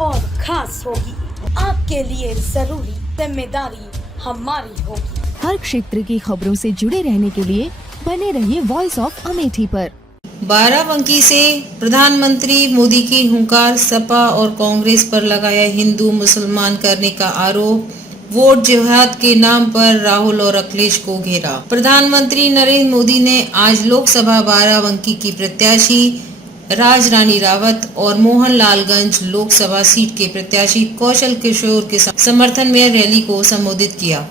और खास होगी। आपके लिए जरूरी जिम्मेदारी हमारी होगी। हर क्षेत्र की खबरों से जुड़े रहने के लिए बने रहिए वॉइस ऑफ अमेठी पर। बाराबंकी से प्रधानमंत्री मोदी की हुंकार, सपा और कांग्रेस पर लगाया हिंदू मुसलमान करने का आरोप। वोट जिहाद के नाम पर राहुल और अखिलेश को घेरा। प्रधानमंत्री नरेंद्र मोदी ने आज लोकसभा बाराबंकी की प्रत्याशी राजरानी रावत और मोहनलालगंज लोकसभा सीट के प्रत्याशी कौशल किशोर के समर्थन में रैली को संबोधित किया।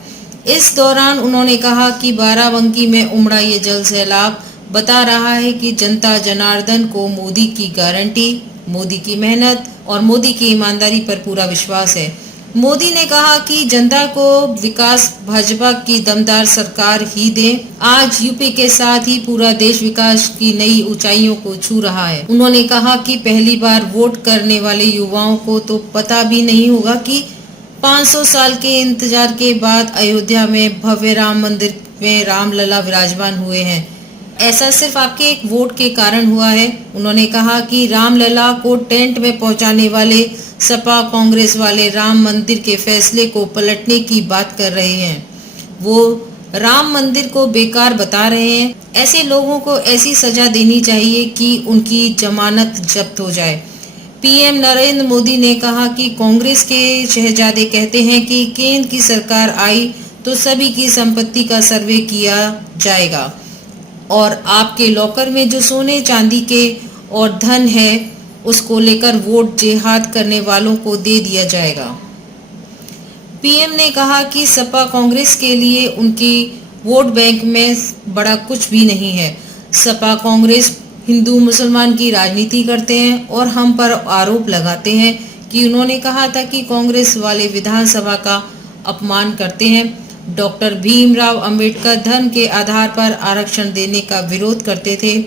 इस दौरान उन्होंने कहा कि बाराबंकी में उमड़ा ये जल सैलाब बता रहा है कि जनता जनार्दन को मोदी की गारंटी, मोदी की मेहनत और मोदी की ईमानदारी पर पूरा विश्वास है। मोदी ने कहा कि जनता को विकास भाजपा की दमदार सरकार ही दे। आज यूपी के साथ ही पूरा देश विकास की नई ऊंचाइयों को छू रहा है। उन्होंने कहा कि पहली बार वोट करने वाले युवाओं को तो पता भी नहीं होगा कि 500 साल के इंतजार के बाद अयोध्या में भव्य राम मंदिर में रामलला विराजमान हुए हैं। ऐसा सिर्फ आपके एक वोट के कारण हुआ है। उन्होंने कहा कि रामलला को टेंट में पहुंचाने वाले सपा कांग्रेस वाले राम मंदिर के फैसले को पलटने की बात कर रहे हैं। वो राम मंदिर को बेकार बता रहे हैं। ऐसे लोगों को ऐसी सजा देनी चाहिए कि उनकी जमानत जब्त हो जाए। पीएम नरेंद्र मोदी ने कहा कि कांग्रेस के शहजादे कहते हैं कि केंद्र की सरकार आई तो सभी की संपत्ति का सर्वे किया जाएगा और आपके लॉकर में जो सोने चांदी के और धन है उसको लेकर वोट जिहाद करने वालों को दे दिया जाएगा। पीएम ने कहा कि सपा कांग्रेस के लिए उनकी वोट बैंक में बड़ा कुछ भी नहीं है। सपा कांग्रेस हिंदू मुसलमान की राजनीति करते हैं और हम पर आरोप लगाते हैं कि उन्होंने कहा था कि कांग्रेस वाले विधानसभा का अपमान करते हैं। डॉक्टर भीमराव अंबेडकर धर्म के आधार पर आरक्षण देने का विरोध करते थे,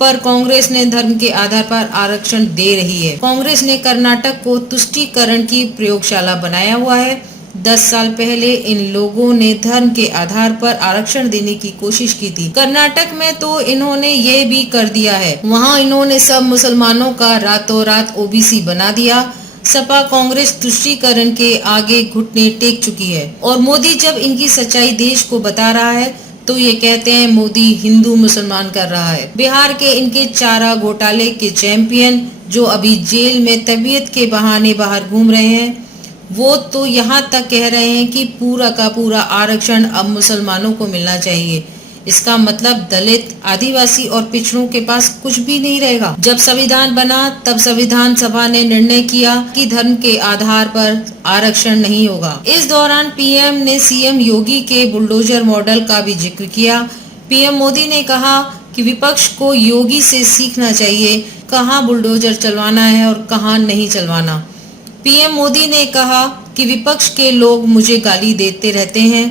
पर कांग्रेस ने धर्म के आधार पर आरक्षण दे रही है। कांग्रेस ने कर्नाटक को तुष्टीकरण की प्रयोगशाला बनाया हुआ है। 10 साल पहले इन लोगों ने धर्म के आधार पर आरक्षण देने की कोशिश की थी। कर्नाटक में तो इन्होंने ये भी कर दिया है। वहाँ इन्होंने सब मुसलमानों का रातों रात ओबीसी बना दिया। सपा कांग्रेस तुष्टीकरण के आगे घुटने टेक चुकी है और मोदी जब इनकी सच्चाई देश को बता रहा है तो ये कहते हैं मोदी हिंदू मुसलमान कर रहा है। बिहार के इनके चारा घोटाले के चैंपियन जो अभी जेल में तबीयत के बहाने बाहर घूम रहे हैं, वो तो यहाँ तक कह रहे हैं कि पूरा का पूरा आरक्षण अब मुसलमानों को मिलना चाहिए। इसका मतलब दलित, आदिवासी और पिछड़ों के पास कुछ भी नहीं रहेगा। जब संविधान बना तब संविधान सभा ने निर्णय किया कि धर्म के आधार पर आरक्षण नहीं होगा। इस दौरान पीएम ने सीएम योगी के बुलडोजर मॉडल का भी जिक्र किया। पीएम मोदी ने कहा कि विपक्ष को योगी से सीखना चाहिए कहाँ बुलडोजर चलवाना है और कहाँ नहीं चलवाना। पीएम मोदी ने कहा कि विपक्ष के लोग मुझे गाली देते रहते हैं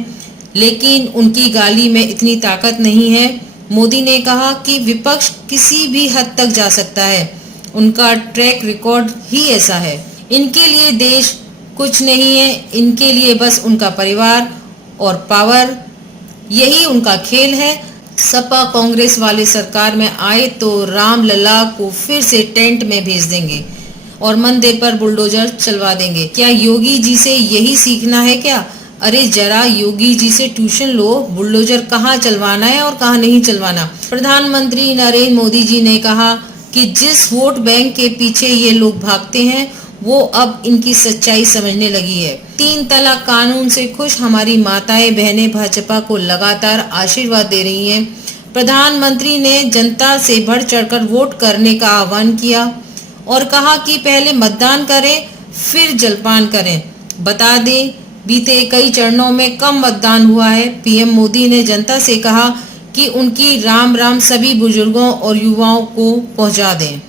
लेकिन उनकी गाली में इतनी ताकत नहीं है। मोदी ने कहा कि विपक्ष किसी भी हद तक जा सकता है, उनका ट्रैक रिकॉर्ड ही ऐसा है। इनके लिए देश कुछ नहीं है, इनके लिए बस उनका परिवार और पावर, यही उनका खेल है। सपा कांग्रेस वाले सरकार में आए तो रामलला को फिर से टेंट में भेज देंगे और मंदिर पर बुलडोजर चलवा देंगे। क्या योगी जी से यही सीखना है क्या? अरे जरा योगी जी से ट्यूशन लो, बुलडोजर कहाँ चलवाना है और कहाँ नहीं चलवाना। प्रधानमंत्री नरेंद्र मोदी जी ने कहा कि जिस वोट बैंक के पीछे ये लोग भागते हैं वो अब इनकी सच्चाई समझने लगी है। 3 तलाक कानून से खुश हमारी माताएं बहनें भाजपा को लगातार आशीर्वाद दे रही हैं। प्रधानमंत्री ने जनता से बढ़ चढ़कर वोट करने का आह्वान किया और कहा कि पहले मतदान करें फिर जलपान करें। बता दें बीते कई चरणों में कम मतदान हुआ है। पीएम मोदी ने जनता से कहा कि उनकी राम राम सभी बुजुर्गों और युवाओं को पहुंचा दें।